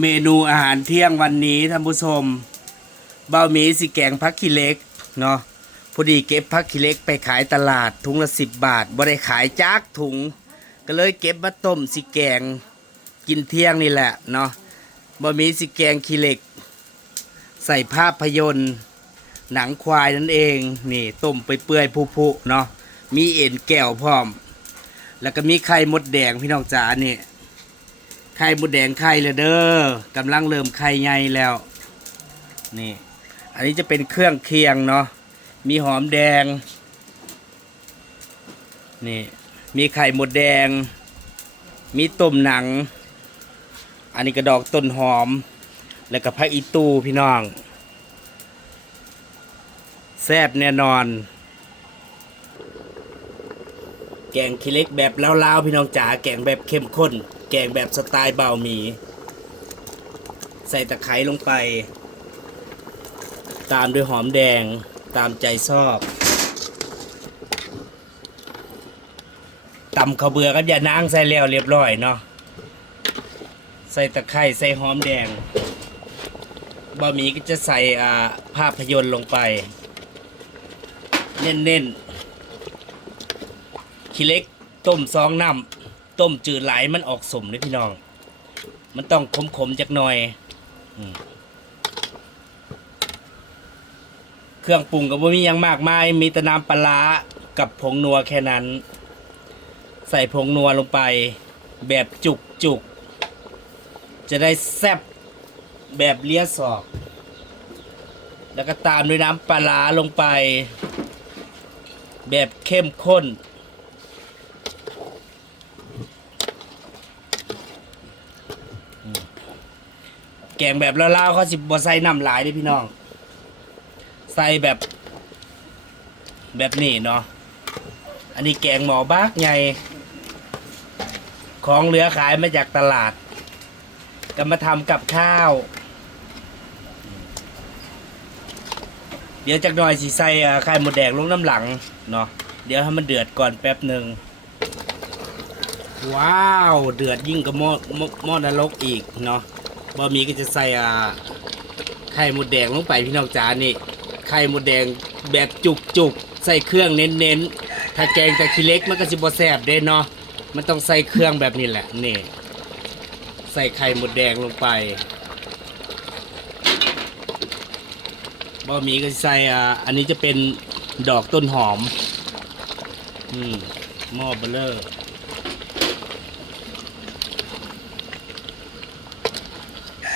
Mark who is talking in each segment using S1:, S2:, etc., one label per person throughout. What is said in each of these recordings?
S1: เมนูอาหารเที่ยงวันนี้ท่านผู้ชมเบาหมีสิแกงพักขี้เล็กเนาะพอดีเก็บพักขี้เล็กไปขายตลาดถุงละสิบบาทบ่ได้ขายจักถุง ก็เลยเก็บมาต้มสิแกงกินเที่ยงนี่แหละเนาะบะหมี่สิแกงขี้เหล็ก ใส่ภาพยนตร์ หนังควายนั่นเองนี่ต้มไปเปื่อยผุๆเนาะมีเอ็นแก้วพร้อม แล้วก็มีไข่มดแดงพี่น้องจ๋านี่ ไข่มดแดงไข่เลยเด้อกำลังเริ่มไข่ใหญ่แล้ว นี่ อันนี้จะเป็นเครื่องเคียงเนาะมีหอมแดง นี่ มีไข่มดแดง มีต้มหนัง อันนี้กระดอกต้นหอม แล้วก็ผักอีตูพี่น้อง แซ่บแน่นอน แกงขี้เล็กแบบลาวๆพี่น้องจ๋าแกงแบบเข้มข้น แกงแบบสไตล์เบาหมี ใส่ตะไคร้ลงไป ตามด้วยหอมแดงตามใจชอบตำข้าวเบื่อกับยานางใส่แล้วเรียบร้อยเนาะใส่ตะไคร้ใส่หอมแดงบะหมี่ก็จะใส่อ่าภาพยนตร์ลงไป เน้นๆขี้เล็ก ต้มซองน้ำต้มจืดไหลมันออกสมเลยพี่น้อง มันต้องขมๆจักหน่อยอเครื่องปรุงก็บ่มียังมากมาย มีแต่น้ำปลากับผงนัวแค่นั้น ใส่ผงนัวลงไป แบบจุกๆจะได้แซ่บแบบเลี้ยสอก แล้วก็ตามด้วยน้ำปลาลงไป แบบเข้มข้น กงแบบลาวๆเขาสิบ่ใส่น้ำหลายเด้พี่น้อง ใส่แบบ แบบนี้เนาะอันนี้แกงหมอบากไงของเหลือขายมาจากตลาดก็มาทำกับข้าว เดี๋ยวจากหน่อยสิใส่ไข่หมดแดงลงน้ำหลังเนาะเดี๋ยวให้มันเดือดก่อนแป๊บหนึ่งว้าว เดือดยิ่งกับหม้อหม้อหม้อนรกอีกเนาะ บะหมี่ก็จะใส่อ่าไข่หมดแดงลงไปพี่น้องจ๋านี่ ไข่หมดแดงแบบจุกจุกๆใส่เครื่องเน้นๆ ถ้าแกงแต่ขี้เล็กมันก็สิบ่แซ่บเด้เนาะ มันต้องใส่เครื่องแบบนี้แหละนี่ ใส่ไข่หมดแดงลงไปบะหมี่ก็ใส่อ่าอันนี้จะเป็นดอกต้นหอม อืมหม้อเบลเลอร์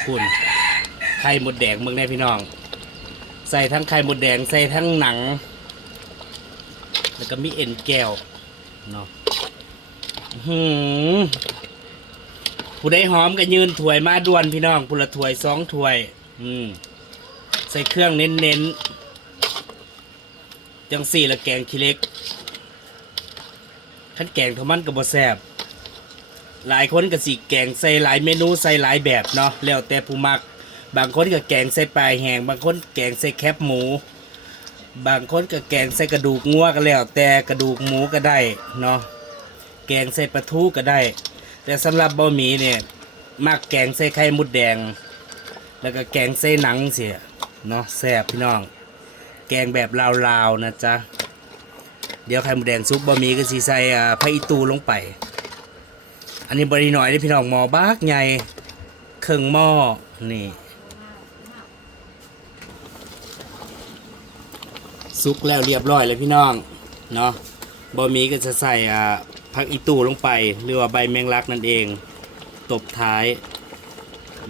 S1: คุณไข่หมดแดงเมืองได้พี่น้อง ใส่ทั้งไข่หมดแดงใส่ทั้งหนัง แล้วก็มีเอ็นแก้วเนาะหือผู้ได้หอมก็ยืนถ้วยมาด่วนพี่น้องผู้ละถ้วยสองถ้วย อืมใส่เครื่องเน้นๆจังสี่ละแกงขี้เล็กขั้นแกงเขามันกับบะแซบ หลายคนก็สิแกงใส่หลายเมนูใส่หลายแบบเนาะแล้วแต่ผู้มัก บางคนก็แกงใส่ปลายแหงบางคนแกงใส่แคบหมู บางคนก็แกงใส่กระดูกงัวก็แล้ว แต่กระดูกหมูก็ได้เนาะแกงใส่ปลาทูก็ได้ แต่สำหรับบะหมี่เนี่ยมักแกงใส่ไข่มุดแดง แล้วก็แกงใส่หนังเสียเนาะแซ่บพี่น้อง แกงแบบลาวๆนะจ๊ะเดี๋ยวไข่มุดแดงซุปบะหมี่ก็สีใส่อ่าพระอีตูลงไป อันนี้บริหน่อยได้พี่น้องหมอบากใหญ่เครื่องหม้อนี่ซุกแล้วเรียบร้อยเลยพี่น้องเนาะบะหมี่ก็จะใส่อ่าผักอีตูลงไป หรือว่าใบแมงลักนั่นเอง ตบท้าย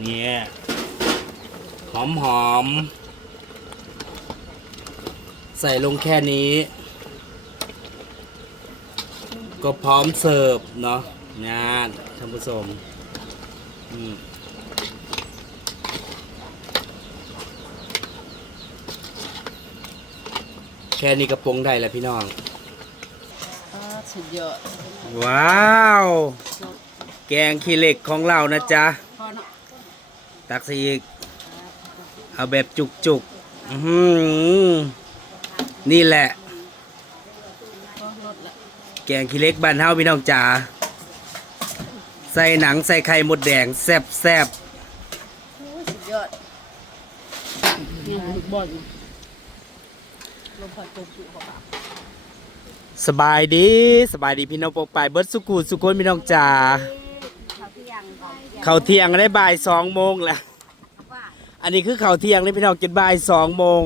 S1: เนี่ยหอมหอมใส่ลงแค่นี้ ก็พร้อมเสิร์ฟเนาะ งานท่านผู้ชมอืมแค่นี้ก็ปรุงได้แล้วพี่น้อง
S2: อ่าสุดยอด
S1: ว้าว แกงขี้เหล็กของเรานะจ๊ะ
S2: พอเนาะ
S1: ตักสิอีก เอาแบบจุกจุกๆอื้อหือนี่แหละ
S2: ก็ลดละ
S1: แกงขี้เหล็กบ้านเฮาพี่น้องจ๋า ใส่หนังใส่ไข่หมดแดงแซ่บแซ่บ
S2: สุดยอดบา
S1: สบายดีสบายดีพี่น้องปกปายเบิร์ดสุกูสุกุนพี่น้องจ๋า
S3: เขาเที่ยงเขา
S1: ได้บ่ายสองโมงแห
S3: ละ
S1: อันนี้คือเขาเที่ยงนี่พี่น้องกินบ่ายสองโมง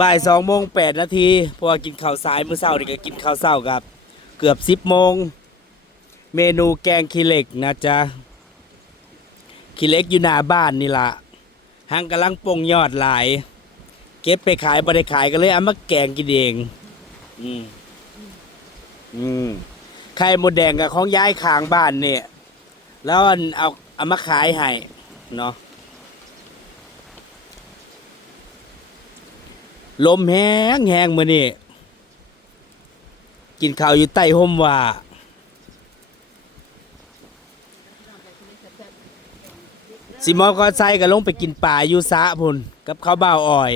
S1: บ่ายสองโมงแปดนาทีพอกินข้าวสายมื้อเช้านี่ก็กินข้าวเช้าครับ เกือบสิบโมง เมนูแกงขี้เหล็กนะจ๊ะขี้เหล็กอยู่หน้าบ้านนี่ละหางกำลังปลงยอดหลาย เก็บไปขายบ่ได้ขายก็เลยเอามาแกงกินเอง อืมอืมไข่มดแดงกับของย้ายขางบ้านเนี่ย แล้วอันเอาเอามาขายให้เนาะลมแห้งแห้งมือนี่กินข้าวอยู่ใต้ห่มว่า สิมอก็ใส่ก็ลงไปกินป่าอยู่สะพุ่นกับข้าวบ่าอ่อย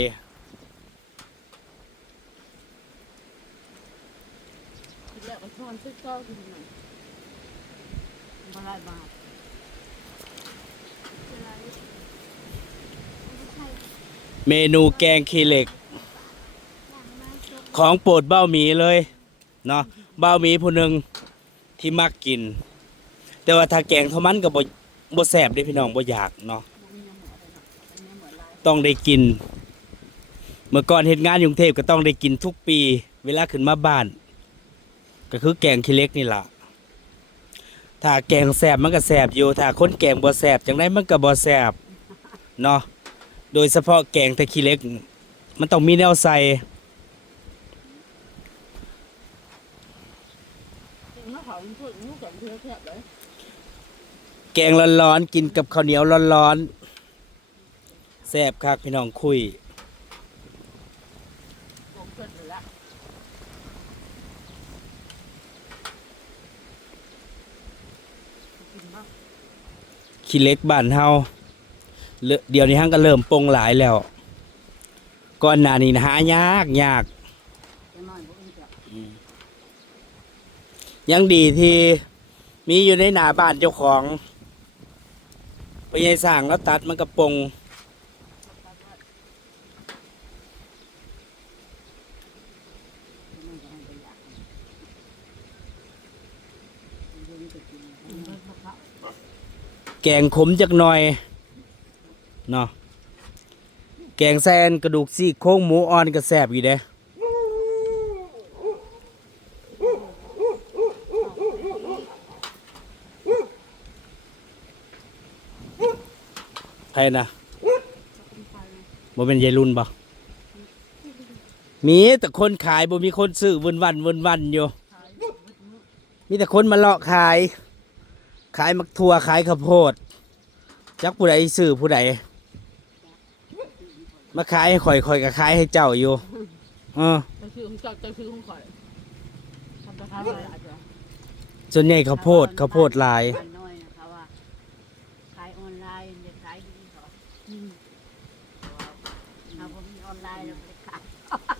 S2: เม
S1: นูแกงขี้เหล็ก ของโปรดเบ้าหมีเลย เนาะเบ้าหมีผู้หนึ่งที่มักกิน แต่ว่าถ้าแกงเท่ามันก็บ่ บ่แซ่บเด้พี่น้องบ่อยากเนาะต้องได้กิน เมื่อก่อนเฮ็ดงานกรุงเทพก็ต้องได้กินทุกปี เวลาขึ้นมาบ้าน ก็คือแกงขี้เล็กนี่ล่ะถ้าแกงแซ่บมันก็แซ่บอยู่ถ้าคนแกงบ่แซ่บจังไดมันก็บ่แซ่บเนาะโดยเฉพาะแกงตะขี้เล็ก มันต้องมีแนวใส่
S2: น้าเขาพูดลูกกับเพื่อนแค่เลย
S1: แกงร้อนๆกินกับข้าวเหนียวร้อนๆแซ่บคักพี่น้องคุยขี้เล็กบ้านเฮาเดี๋ยวนี้ฮังก็เริ่มปงหลายแล้ว ก่อนหน้านี้นะหายากยาก
S2: ยั
S1: งดีที่มีอยู่ในหน้าบ้านเจ้าของ ไปยายสร้างแล้วตัดมันก็ปงแกงขมจักหน่อยเนาะแกงแซนกระดูกซี่โครงหมูอ่อนก็แซ่บอยู่เด้ รนะบ่เป็นยายรุ่นบ่มีแต่คนขายบ่มีคนซื้อวนวันวนวันอยู่ มีแต่คนมาเลาะขาย ขายมักทั่วขายข้าวโพด จักผู้ใดซื้อผู้ใดมาขายให้ข่อยข่อยก็ขายให้เจ้าอยู่เออ
S2: จะซื้อของจักจะซื้อของข่อยทำราคาอะไรอาจจะ
S1: ส่วนใหญ่ข้าวโพดข้าวโพดหลาย
S3: ขายน้อยนะคะว่าขายออนไลน์เด็กขายดีเขาเอาผมมีออนไลน์แล้วไปขายเ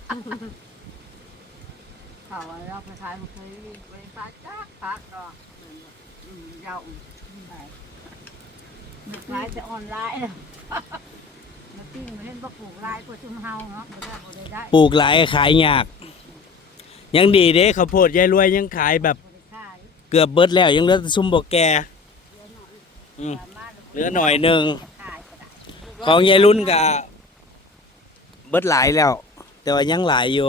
S3: ขาว่าเราไปขายมันเคยไปขายจ้าพักเนาะอืมเราไปมันขายแต่ออนไลน์มาติ้งมาเล่นบ่ปลูกไลน์ก็ชุมเฮาเนาะบ่ได้บ่ได้ได้
S1: ปลูกหลายขายยาก ยังดีเด้ข้าวโพดยายรวยยังขายแบบ
S3: บ่ได้ขาย
S1: เกือบเบิดแล้วยังเหลือแต่ซุ่มบ่แกอืมเหลือหน่อยหนึ่ง
S3: ขายก็ได้
S1: องยายรุ่นก็เบิดหลายแล้ว แต่ว่ายังหลายอยู่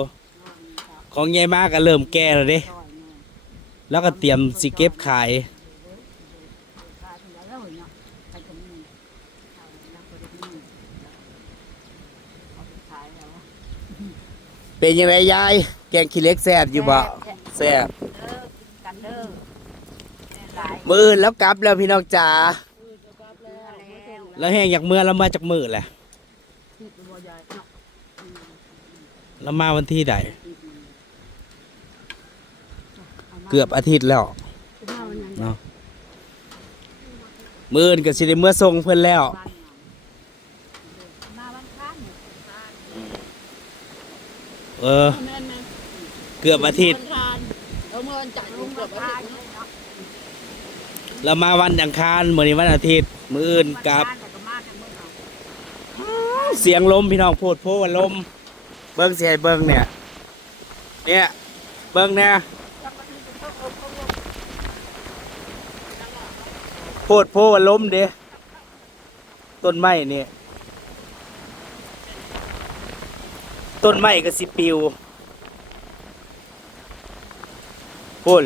S1: ของยายมากก็เริ่มแก่แล้วเด้ แล้วก็เตรียมสิเก็บขาย เป็นยังไงยาย แกงขี้เหล็กแซ่บอยู่บ่แซ่บมือแล้วกลับแล้วพี่น้องจ๋า
S3: แล้ว
S1: แล้วแห้งอยากเมื่อแล้วมาจากมือแหละ
S2: ซื้อเป็นบัวใหญ่เนาะ
S1: แล้วมาวันที่ใดเกือบอาทิตย์แล้วเนาะมืออื่นก็สิได้เมื่อส่งเพิ่นแล้ว
S3: มาวันค้านเนี่ย
S1: เออ
S2: แม่นแม่น
S1: เกือบอาทิตย์
S2: วันทานแล้วเมื่อวันจันทร์
S3: ลุ
S2: ลุ
S3: ง
S2: ง
S3: กั
S2: กั
S3: บบพา
S2: อา
S3: อ
S2: ทิตย์
S3: ยู่เนาะ
S1: แล้วมาวันอังคารมื้อนี้วันอาทิตย์ มืออื่นกลับ
S3: แต่ก็มาแต่เมื่อเรา
S1: เสียงลมพี่น้องโพดโพว่าลม เบิ้งสิให้เบิ้งเนี่ย เนี่ยเบิ้งเนี่ยโพดโพว่าลมเด้ต้นไม้เนี่ยต้นไม้ก็สิปิวพูน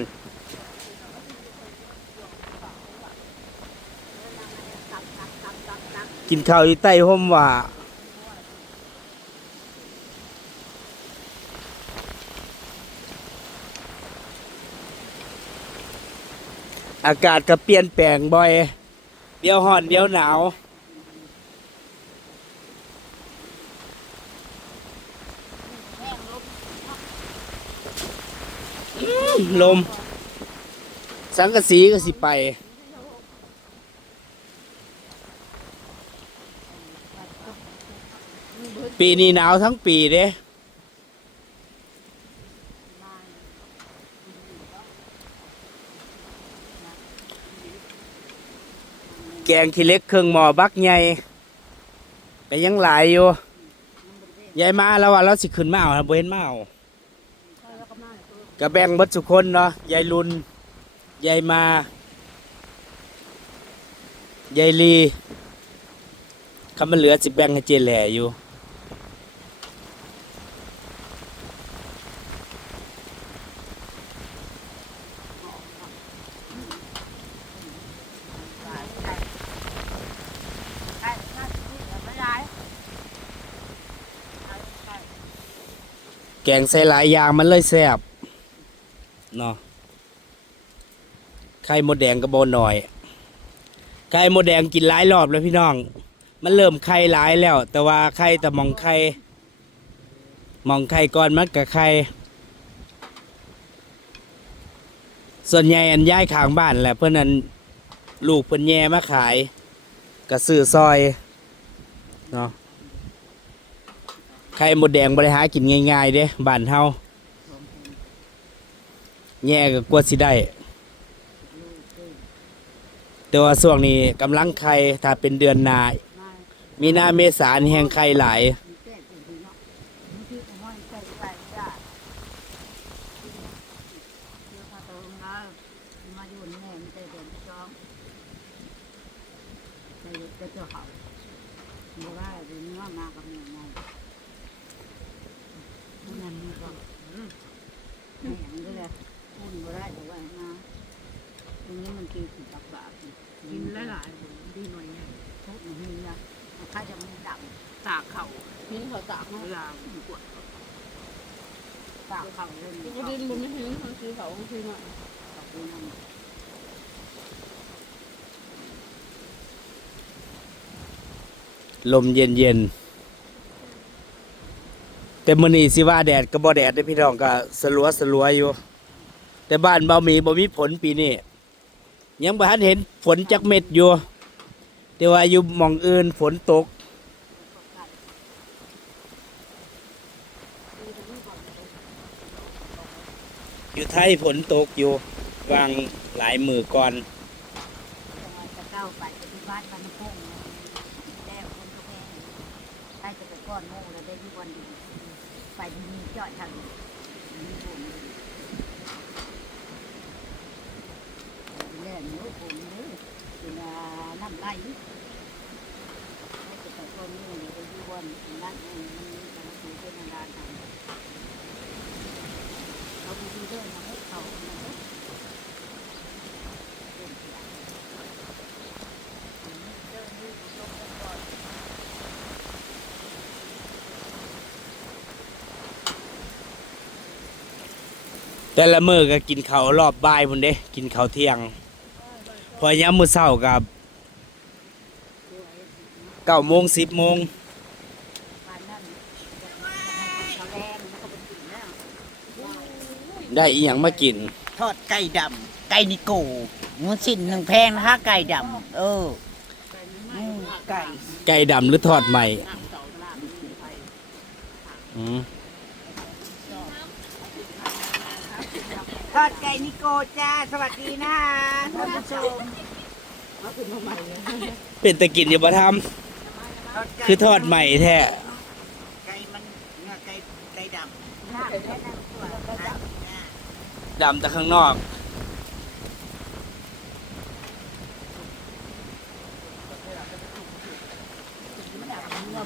S1: กินข้าวอยู่ใต้ห่มว่า อากาศก็เปลี่ยนแปลงบ่อย เดี๋ยวร้อนเดี๋ยวหนาว ลม สังกะสีก็สิไปปีนี้หนาวทั้งปีเด้ แกงขี้เล็กเครื่องหมอบักใหญ่ก็ยังหลายอยู่ยายมาแล้วว่าเราสิขึ้นมาเอาบ่เห็นมาเอาก็แบ่งเบัดสุคนเนาะยายลุนยายมายายลีคำมันเหลือสิแบ่งให้เจแหล่อยู่
S3: ใช่ใช่ไม่ได้
S1: แกงใส่หลายอย่างมันเลยแซ่บเนาะไข่มดแดงก็บ่หน่อย ไข่มดแดงกินหลายรอบแล้วพี่น้อง มันเริ่มไข่หลายแล้ว แต่ว่าไข่แต่มองไข่มองไข่ก่อนมันกับไข่ส่วนใหญ่อันย้ายข้างบ้านแหละเพื่อนนั้นลูกเพื่อนแย่มาขายก็ซื้อซอยเนาะ ไข่หมดแดงบริหากินง่ายๆเด้บ้านเฮาแย่ก็กลัวสิได้ แต่ว่าช่วงนี้กำลังไข่ถ้าเป็นเดือนหนามีหน้าเมษาแห่งไข่หลาย
S3: นั่นนี่ก็ไม่ อย่างนี้เลยพูดบ่ได้แต่ว่านะตรงนี้มันกินถึงตักบาท
S2: กินหลายๆดีหน่อยไง
S3: ทุกมันนี่นะถ้าจะมีดับ
S2: ตากเขาทิ้งเขาตากเวลาปวด
S3: ตากเขาเล่น
S2: ก็ดินบนไม่ทิ้งเขาซื้อเขาซื้อมา
S1: ลมเย็นเย็น แต่มื้อนี้สิว่าแดดก็บ่แดดเด้พี่น้องก็สลัวสลัวอยู่ แต่บ้านเบาหมีบ่มีผลปีนี้ยังบ่ทันเห็นฝนจักเม็ดอยู่ แต่ว่าอยู่หม่องอื่นฝนตกอยู่ไทยฝนตกอยู่วางหลายมือก่อน
S3: จะก้าวไปที่บ้านบ้านพงแล้วคนก็แม่ใครจะไปก้อนโม่แล้วได้ที่วันดี ไปมีจอดทางเล่นนู้ผมเลยเป็นน้ำไหลจะไปก้อนโม่เลยได้ที่วันนั่นเองมันมันถือเป็นนานๆเขาดูดีด้วยนะเขา
S1: แต่ละมือก็กินข้าวรอบบ่ายพุ่นเด้ กินข้าวเที่ยง พอยามมื้อเช้ากับเก้าโมงสิบโมง
S3: บ้านนั่นเขาแรงมันก็เป็นสิ่งแล้ว
S1: ได้อีหยังมากิน
S4: ทอดไก่ดำไก่นิโก้หมูสิ้นหนึ่งแพงนะคะไก่ดำเอออืมไก่
S1: ไก่ดำหรือทอดใหม่อืม
S4: ทอดไก่นิโก้จ้า สวัสดีนะท่านผู้ชม
S1: เป็นตะกินอยู่บ่ทคือทอดใหม่แท้
S4: ไก่มันเนื้อไก่ไก่ดำ
S3: ยากแค่นั้นตัวก็จะ
S1: ดำแต่ข้างนอก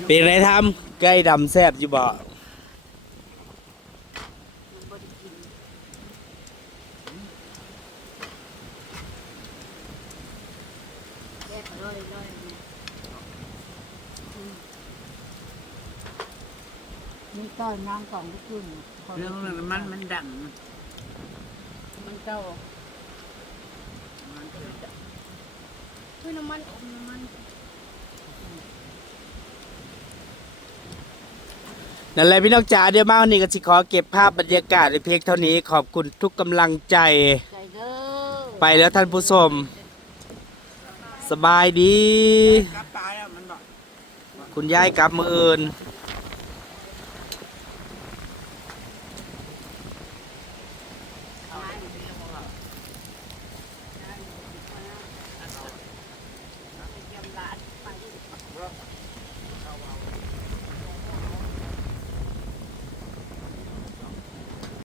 S1: เป็นไรทำไก่ดำแซบอยู่บ่
S3: แยก เลยเลยนี่ต้อนน้ำของทุกคน
S4: เรื่องนั้นมันมันดัง
S2: มันเก่าเฮ้ยน้ำมันอมน้ำมัน
S1: นั่นแหละพี่น้องจ๋าเดี๋ยวมาวันนี้ก็สิขอเก็บภาพบรรยากาศในเพียงเท่านี้ขอบคุณทุกกำลังใจ
S3: ใจเด้อ
S1: ไปแล้วท่านผู้ชม สบายดี คุณยายกลับมืออื่น